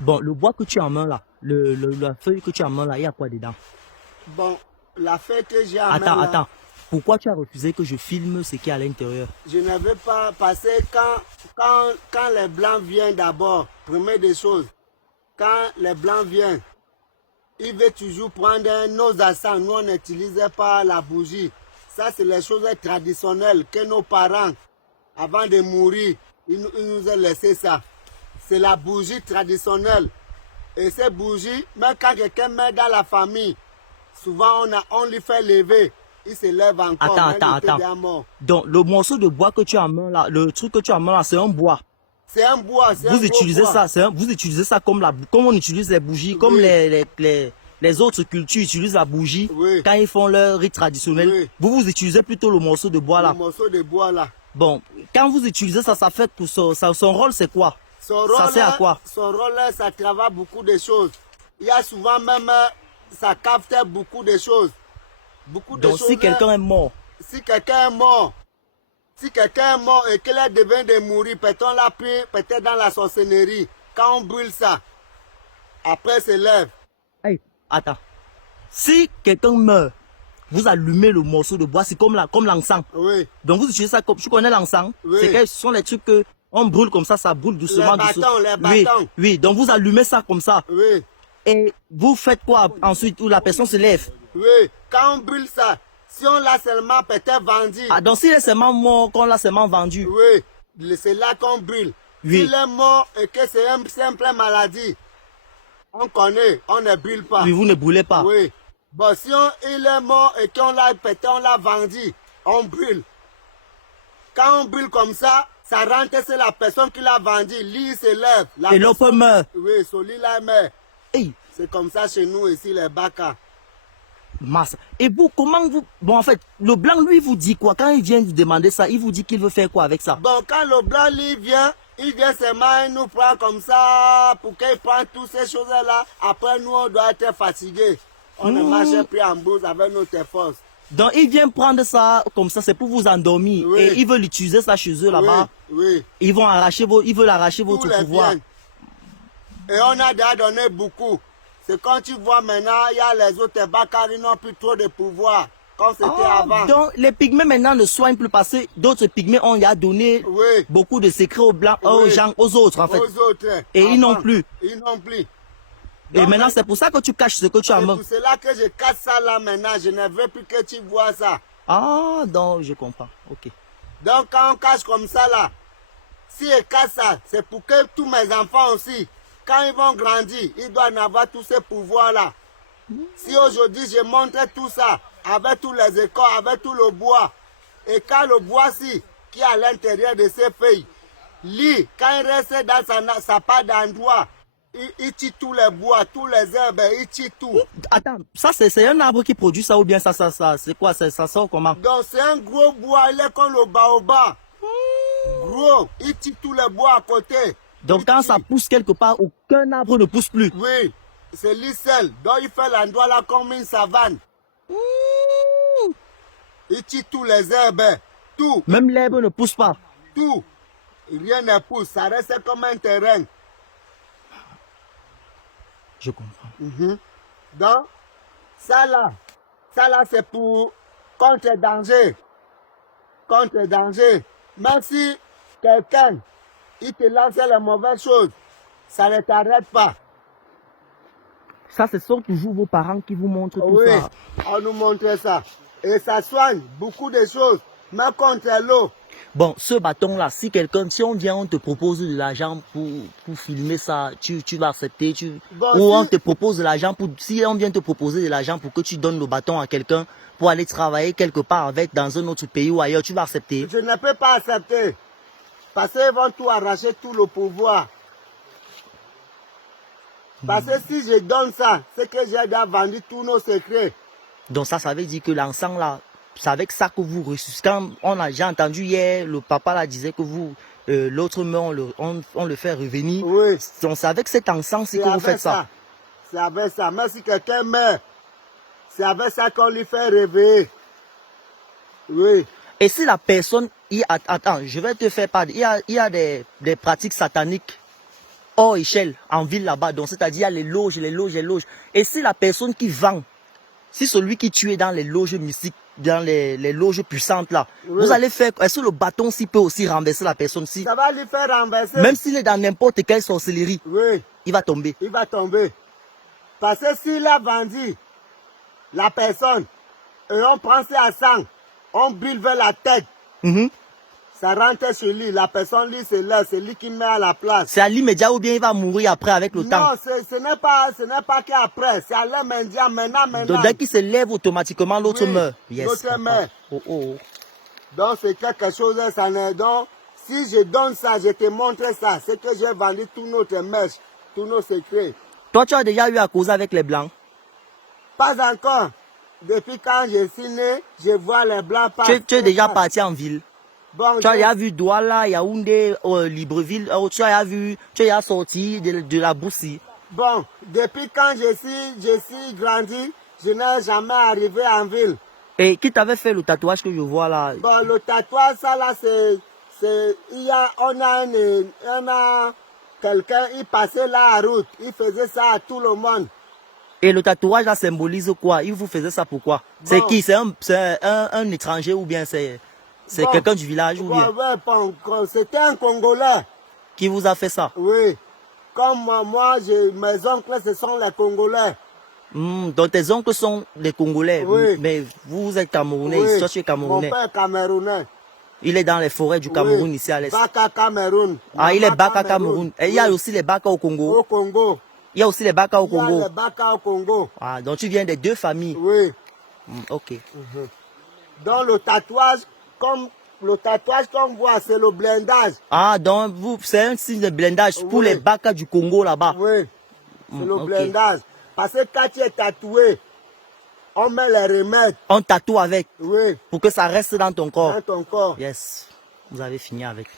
Bon, le bois que tu as en main là, la feuille que tu as en main là, il y a quoi dedans? Bon, la feuille que j'ai en main là, Attends. Pourquoi tu as refusé que je filme ce qui est à l'intérieur? je ne veux pas passer quand les blancs viennent d'abord, première des choses, quand les blancs viennent, ils veulent toujours prendre nos assants. Nous, on n'utilise pas la bougie. Ça, c'est les choses traditionnelles que nos parents, avant de mourir, ils nous ont laissé ça. C'est la bougie traditionnelle. Et ces bougies, même quand quelqu'un meurt dans la famille, souvent on lui fait lever. Il se lève encore. Attends. Donc, le morceau de bois que tu as en main là, le truc que tu as en main là, c'est un bois. C'est un bois. Vous utilisez ça, vous utilisez ça comme on utilise les bougies, comme les autres cultures utilisent la bougie quand ils font leur rite traditionnel. Oui. Vous utilisez plutôt le morceau de bois là. Le morceau de bois là. Bon, quand vous utilisez ça, ça fait pour son rôle, c'est quoi? Ça sert à quoi? Son rôle, ça travaille beaucoup de choses. Il y a souvent même, ça capte beaucoup de choses. Donc, si quelqu'un est mort. Si quelqu'un est mort et qu'il est devenu de mourir, peut-être on l'a pris peut-être dans la sorcellerie. Quand on brûle ça, après se lève. Hey, attends. Si quelqu'un meurt, vous allumez le morceau de bois, c'est comme l'encens. Oui. Donc vous utilisez ça comme, tu connais l'encens? Oui. Ce sont les trucs que on brûle comme ça brûle doucement. Les bâtons. Oui, donc vous allumez ça comme ça. Oui. Et vous faites quoi ensuite où la personne se lève? Oui, quand on brûle ça, si on l'a seulement peut-être vendu. Ah, donc s'il est seulement mort, qu'on l'a seulement vendu. Oui, c'est là qu'on brûle. Oui. S'il est mort et que c'est une simple maladie, on connaît, on ne brûle pas. Oui, vous ne brûlez pas. Oui. Bon, si il est mort et qu'on l'a peut-être on l'a vendu, on brûle. Quand on brûle comme ça rentre, c'est la personne qui l'a vendu. Lui, il se lève. Et l'autre meurt. Oui, celui là meurt. Hey. C'est comme ça chez nous ici, les Baka. Masse. Et vous, comment vous... Bon, en fait, le blanc, lui, vous dit quoi? Quand il vient vous demander ça, il vous dit qu'il veut faire quoi avec ça? Bon, quand le blanc, lui, il vient seulement, il nous prend comme ça, pour qu'il prenne toutes ces choses-là. Après, nous, on doit être fatigués. On ne marche plus en bourse avec notre force. Donc, il vient prendre ça comme ça, c'est pour vous endormir. Oui. Et ils veulent utiliser ça chez eux là-bas. Oui. Ils veulent arracher votre pouvoir. Et on a déjà donné beaucoup. C'est quand tu vois maintenant, il y a les autres Bakari n'ont plus trop de pouvoir, comme c'était avant. Donc les pygmées maintenant ne soignent plus parce que d'autres pygmées ont déjà donné beaucoup de secrets aux blancs, aux gens, aux autres en fait. Aux autres. Et ils n'ont plus. Ils n'ont plus. Et maintenant c'est pour ça que tu caches ce que tu as en main. C'est pour cela que je cache ça là maintenant. Je ne veux plus que tu vois ça. Ah, donc je comprends. Ok. Donc quand on cache comme ça là, si je cache ça, c'est pour que tous mes enfants aussi, quand ils vont grandir, ils doivent avoir tous ces pouvoirs-là. Si aujourd'hui je montre tout ça, avec tous les écoles, avec tout le bois, et quand le bois-ci, qui est à l'intérieur de ces feuilles, lui, quand il reste dans sa part d'endroit, il tue tous les bois, tous les herbes, il tue tout. Attends, ça c'est un arbre qui produit ça ou bien ça c'est quoi, ça sort comment? Donc c'est un gros bois, il est comme le baobab. Gros, il tue tous les bois à côté. Donc quand ça pousse quelque part, aucun arbre ne pousse plus. Oui, c'est lui seul. Donc il fait l'endroit là comme une savane. Il tue tous les herbes, tout. Même l'herbe ne pousse pas. Tout. Rien ne pousse, ça reste comme un terrain. Je comprends. Donc, ça là c'est pour contre danger. Contre danger. Même si quelqu'un, il te lance les mauvaises choses, ça ne t'arrête pas. Ça, ce sont toujours vos parents qui vous montrent tout ça. Oui, on nous montre ça. Et ça soigne beaucoup de choses, même contre l'eau. Bon, ce bâton-là, si on vient, on te propose de l'argent pour filmer ça, tu vas accepter, ou on te propose de l'argent si on vient te proposer de l'argent pour que tu donnes le bâton à quelqu'un pour aller travailler quelque part avec dans un autre pays ou ailleurs, tu vas accepter? Je ne peux pas accepter. Parce qu'ils vont tout arracher, tout le pouvoir. Parce que si je donne ça, c'est que j'ai déjà vendu tous nos secrets. Donc ça veut dire que l'encens là, c'est avec ça que vous ressuscitez. Quand j'ai entendu hier, le papa là disait que vous, l'autre meurt, on le fait revenir. Oui. Donc c'est avec cet encens que vous faites ça. C'est avec ça. Même si quelqu'un meurt, c'est avec ça qu'on lui fait réveiller. Oui. Et si la personne, attends, je vais te faire part, il y a des pratiques sataniques hors échelle en ville là-bas. Donc, c'est-à-dire, il y a les loges, les loges, les loges. Et si la personne qui vend, si celui qui tue est dans les loges mystiques, dans les loges puissantes là, Oui. vous allez faire, est-ce que le bâton s'il peut aussi renverser la personne si, Ça va lui faire renverser. même s'il est dans n'importe quelle sorcellerie, Oui, il va tomber. il va tomber. Parce que s'il a vendu la personne et on prend ça à sang, on brûle vers la tête, ça rentre chez lui. La personne, lui, c'est là, c'est lui qui met à la place. C'est à l'immédiat ou bien il va mourir après avec le temps. Non, ce n'est pas qu'après, c'est à l'immédiat, maintenant. Donc dès qu'il se lève automatiquement, l'autre Oui, meurt. Yes, l'autre papa. meurt. Oh, oh. Donc c'est quelque chose, ça n'est donc. Si je donne ça, je te montre ça, c'est que j'ai vendu tous notre mèches, tous nos secrets. Toi, tu as déjà eu à causer avec les blancs. Pas encore. Depuis quand je suis né, je vois les blancs Tu es déjà passer. parti en ville. Bon, Tu as déjà vu Douala, Yaoundé, Libreville. Tu as vu, tu as sorti de la Boussie. bon, depuis quand je suis grandi, je n'ai jamais arrivé en ville. Et qui t'avait fait le tatouage que je vois là? Bon, le tatouage, ça là, on a quelqu'un, il passait la route, il faisait ça à tout le monde. Et le tatouage là symbolise quoi? Il vous faisait ça pourquoi? C'est Bon. qui? C'est un étranger ou bien c'est Bon. quelqu'un du village ou bien? Ouais, bon, c'était un Congolais. Qui vous a fait ça? Oui. Comme moi, mes oncles, ce sont les Congolais. Donc tes oncles sont des Congolais, Oui. mais vous êtes Camerounais, Oui. toi tu es Camerounais. Mon père est Camerounais. Il est dans les forêts du Cameroun Oui. ici à l'est. Baka Cameroun. Ah, il est Baka Baka Cameroun. Et il y a Oui. aussi les Baka au Congo. Au Congo. Il y a aussi les Baka au Il y a Congo. les Baka au Congo. Ah, donc tu viens des deux familles. Oui. Ok. Donc le tatouage qu'on voit, c'est le blindage. Ah, donc vous, c'est un signe de blindage pour Oui. les Baka du Congo là-bas. Oui. C'est le ok. blindage. Parce que quand tu es tatoué, on met les remèdes. On tatoue avec Oui. pour que ça reste dans ton corps. Dans ton corps. Yes. Vous avez fini avec.